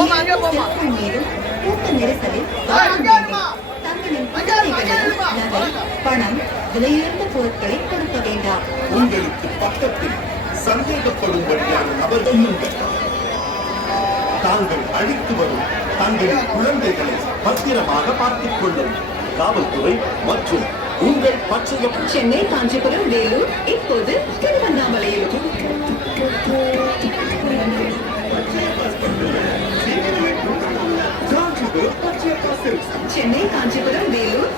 மீதும் கூட்ட நெரிசலில் தங்களின் குழந்தைகளிடம் நகை, பணம், விலையுயர்ந்த பொருட்களை கொடுக்க வேண்டாம். உங்களுக்கு பக்கத்தில் சந்தேகப்படும்படியான நபர்கள் தாங்கள் அழித்து வரும் தங்களின் குழந்தைகளை பத்திரமாக பார்த்துக் கொள்ளும் காவல்துறை மற்றும் உங்கள் பச்சைய. சென்னை, காஞ்சிபுரம், வேலூர், இப்போது திருவண்ணாமலையிலும். சென்னை, காஞ்சிபுரம், வேலூர்,